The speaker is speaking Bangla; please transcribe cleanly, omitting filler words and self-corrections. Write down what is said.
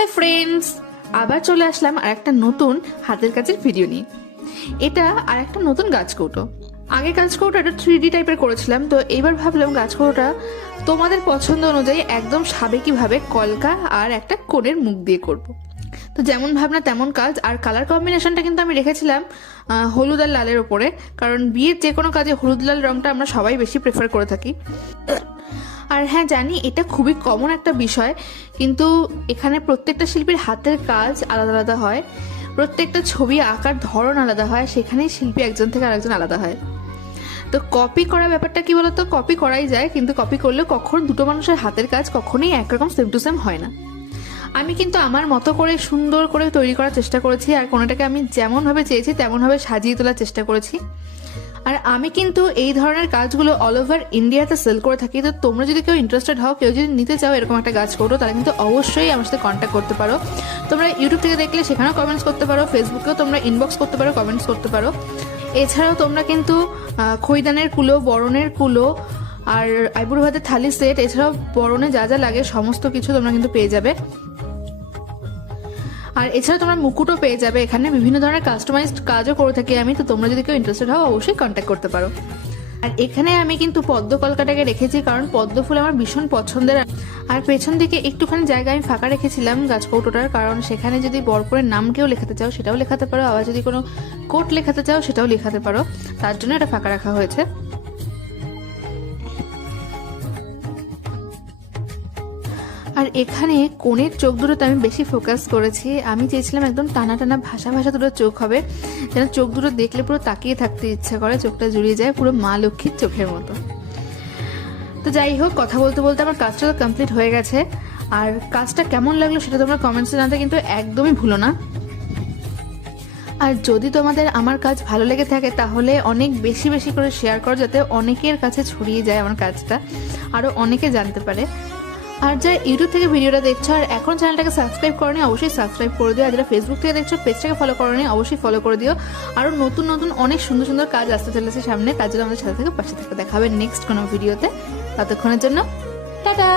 হ্যালো ফ্রেন্ডস, আবার চলে আসলাম আর একটা নতুন হাতের কাজের ভিডিও নিয়ে। এটা আর একটা নতুন গাছকৌটো। আগে গাছকৌটো একটা 3D টাইপের করেছিলাম, তো এবার ভাবলাম গাছকৌটোটা তোমাদের পছন্দ অনুযায়ী একদম সাবেকিভাবে কলকা আর একটা কোণের মুখ দিয়ে করব। তো যেমন ভাবনা তেমন কাজ। আর কালার কম্বিনেশনটা কিন্তু আমি রেখেছিলাম হলুদ আর লালের ওপরে, কারণ বিয়ের যে কোনো কাজে হলুদ লাল রঙটা আমরা সবাই বেশি প্রেফার করে থাকি। আর হ্যাঁ, জানি এটা খুবই কমন একটা বিষয়, কিন্তু এখানে প্রত্যেকটা শিল্পীর হাতের কাজ আলাদা আলাদা হয়, প্রত্যেকটা ছবি আঁকার ধরন আলাদা হয়, সেখানেই শিল্পী একজন থেকে আরেকজন আলাদা হয়। তো কপি করা ব্যাপারটা কি বলতো, কপি করাই যায়, কিন্তু কপি করলেও কখন দুটো মানুষের হাতের কাজ কখনোই একরকম সেম টু সেম হয় না। আমি কিন্তু আমার মতো করে সুন্দর করে তৈরি করার চেষ্টা করেছি, আর কোনোটাকে আমি যেমনভাবে চেয়েছি তেমনভাবে সাজিয়ে তোলার চেষ্টা করেছি। আর আমি কিন্তু এই ধরনের কাজগুলো অল ওভার ইন্ডিয়াতে সেল করে থাকি। তো তোমরা যদি কেউ ইন্টারেস্টেড হও, কেউ যদি নিতে চাও এরকম একটা গাছকৌটো, তাহলে কিন্তু অবশ্যই আমার সাথে কন্ট্যাক্ট করতে পারো। তোমরা ইউটিউব থেকে দেখলে সেখানেও কমেন্টস করতে পারো, ফেসবুকেও তোমরা ইনবক্স করতে পারো, কমেন্টস করতে পারো। এছাড়াও তোমরা কিন্তু খৈদানের কুলো, বরণের কুলো আর আইবুড়ো ভাতের থালি সেট, এছাড়াও বরণে যা যা লাগে সমস্ত কিছু তোমরা কিন্তু পেয়ে যাবে। আর এছাড়া তোমরা মুকুটও পেয়ে যাবে। এখানে বিভিন্ন ধরনের কাস্টমাইজড কাজও করে থাকি আমি, তো তোমরা যদি কেউ ইন্টারেস্টেড হও অবশ্যই কন্ট্যাক্ট করতে পারো। আর এখানে আমি কিন্তু পদ্ম কলকাটাকে রেখেছি, কারণ পদ্ম ফুল আমার ভীষণ পছন্দের। আর পেছন দিকে একটুখানি জায়গা আমি ফাঁকা রেখেছিলাম গাছকৌটোটার, কারণ সেখানে যদি বরপুরের নাম কেউ লেখাতে চাও সেটাও লেখাতে পারো, আবার যদি কোনো কোট লেখাতে চাও সেটাও লেখাতে পারো, তার জন্য এটা ফাঁকা রাখা হয়েছে। আর এখানে কোণের চোখ দুটোতে আমি বেশি ফোকাস করেছি। আমি চেয়েছিলাম একদম টানা টানা ভাষা ভাষা দুটো চোখ হবে, যেন চোখ দুটো দেখলে পুরো তাকিয়ে থাকতে ইচ্ছা করে, চোখটা জুড়িয়ে যায় পুরো মা লক্ষ্মীর চোখের মতো। তো যাই হোক, কথা বলতে বলতে আমার কাজটা তো কমপ্লিট হয়ে গেছে। আর কাজটা কেমন লাগলো সেটা তোমরা কমেন্টসে জানাতে কিন্তু একদমই ভুলো না। আর যদি তোমাদের আমার কাজ ভালো লেগে থাকে তাহলে অনেক বেশি বেশি করে শেয়ার করো, যাতে অনেকের কাছে ছড়িয়ে যায় আমার কাজটা, আরও অনেকে জানতে পারে। আর যারা ইউটিউব থেকে ভিডিওটা দেখছো আর এখন চ্যানেলটাকে সাবস্ক্রাইব করোনি, অবশ্যই সাবস্ক্রাইব করে দিও। আর যারা ফেসবুক থেকে দেখছো পেজটাকে ফলো করোনি, অবশ্যই ফলো করে দিও। আরও নতুন নতুন অনেক সুন্দর সুন্দর কাজ আসতে চলেছে সামনে, তার জন্য আমাদের সাথে থেকে পাশে থেকে দেখা হবে নেক্সট কোনো ভিডিওতে। ততক্ষণের জন্য টাটা।